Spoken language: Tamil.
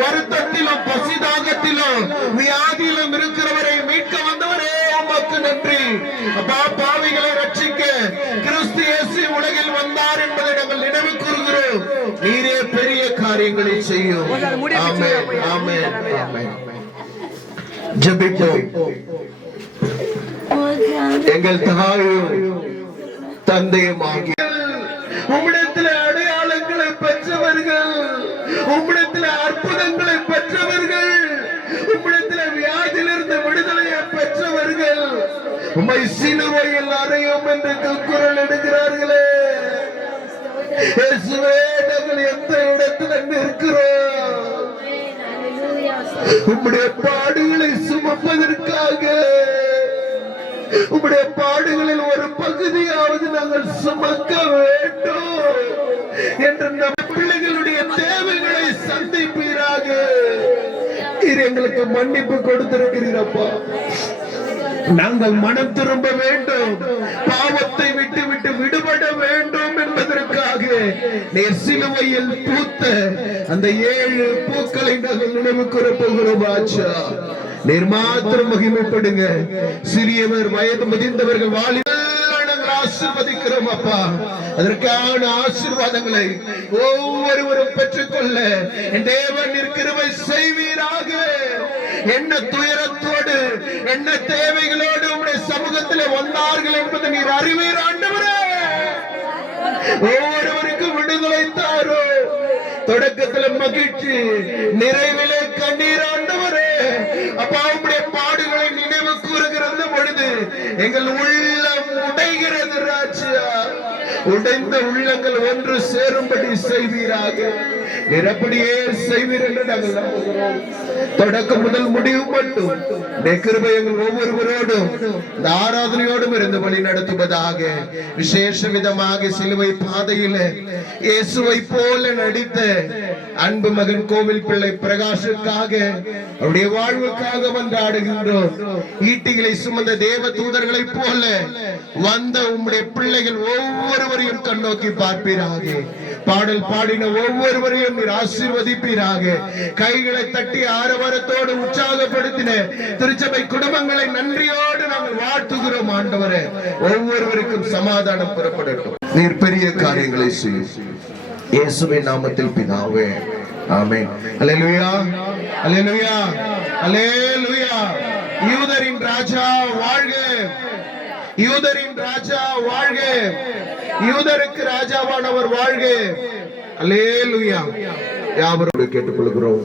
வருத்தத்திலும் பசிதாகத்திலும் வியாதியிலும் இருக்கிறவரை மீட்க வந்தவரே உமக்கு நன்றி அப்பா. பாவிகளை ரட்சிக்க கிறிஸ்து இயேசு உலகில் வந்தார் என்பதை நாங்கள் நினைவு கூறுகிறோம். நீரே பெரிய காரியங்களை செய்யும். ஆமென், ஆமென், ஆமென். ஜெபிப்போம். எங்கள் தாயும் தந்தையுமாகிய உம்மிடத்தில் அடையாளங்களை பெற்றவர்கள், உம்மிடத்தில் அற்புதங்களை பெற்றவர்கள், உம்மிடத்தில் வியாதியிலிருந்து விடுதலையை பெற்றவர்கள் உம்மை சிலுவையில் அறையும் என்று குரல் எடுக்கிறார்களே. இயேசுவே, நாங்கள் எந்த இடத்துல நிற்கிறோம்? உம்முடைய பாடுகளை சுமப்பதற்காக, உம்முடைய பாடுகளில் ஒரு பகுதியாவது நாங்கள் சுமக்க வேண்டும் என்று நம் பிள்ளைகளுடைய தேவைகளை சந்திப்பீராக. இது எங்களுக்கு மன்னிப்பு கொடுத்திருக்கிறீரப்பா. நாங்கள் மனம் திரும்ப வேண்டும், பாவத்தை விட்டு விட்டு விடுபட வேண்டும் என்பதற்காக நீர் சிலுவையில் பூத்த அந்த 7 பூக்களை நாங்கள் நினைவு கூற போகிறோம். ஆச்சா, நீர் மாத்திரம் மகிமைப்படுங்க. சிறியவர், வயது முதிர்ந்தவர்கள், வாலிபர்கள் ஆசீர்வதிக்கிறோம் அப்பா. அதற்கான ஆசீர்வாதங்களை ஒவ்வொருவரும் பெற்றுக்கொள்ள என் தேவன் கிருபை செய்வீராக. என்ன துயரத்தோடு, என்ன தேவைகளோடு உம்முடைய சமூகத்தில் வந்தார்கள் என்பதை நீர் அறிவீர் ஆண்டவரே. ஒவ்வொருவருக்கும் விடுதலை தாரோ. தொடக்கத்தில் மகிழ்ச்சி, நிறைவிலே கண்ணீர் ஆண்டவரே. அப்பா, உம்முடைய பாடுகளை நினைவு கூறுகிறது பொழுது எங்கள் உள்ளம் உடைகிறது ராஜா. உடைந்த உள்ளங்கள் ஒன்று சேரும்படி செய்வீராக. நிரப்படியே செய்வீர் என்று நாங்கள் நம்புகிறோம். தொடக்கம் முதல் முடிவு மட்டும் கிருபை எங்கள் ஒவ்வொருவரோடும் இந்த ஆராதனையோடும் இருந்து வழி நடத்துவதாக. விசேஷ விதமாக சிலுவை பாதையில இயேசுவை போல நடித்த அன்பு மகன் கோவில் பிள்ளை பிரகாஷுக்காக, அவருடைய வாழ்வுக்காக மன்றாடுகின்றோம். ஈட்டிகளை சுமந்த தேவ தூதர்களை போல வந்த உம்முடைய பிள்ளைகள் ஒவ்வொருவரையும் கண்ணோக்கி பார்ப்பீராக. பாடல் பாடின ஒவ்வொருவரையும் நீர் ஆசீர்வதிப்பீராக. கைகளை தட்டி ஆரவாரத்தோடு உற்சாகப்படுத்தின திருச்சபை குடும்பங்களை நன்றியோடு நாங்கள் வாழ்த்துகிறோம் ஆண்டவரே. ஒவ்வொருவருக்கும் சமாதானம் புறப்படட்டும். நீர் பெரிய காரியங்களை செய்யும். இயேசுவின் நாமத்தில் பிதாவே, ஆமென். அல்லேலூயா, அல்லேலூயா, அல்லேலூயா. யூதரின் ராஜா வாழ்க, யூதரின் ராஜா வாழ்க, யூதருக்கு ராஜாவானவர் வாழ்க. அல்லேலூயா. யாவரோடு கேட்டுக்கொள்கிறோம்.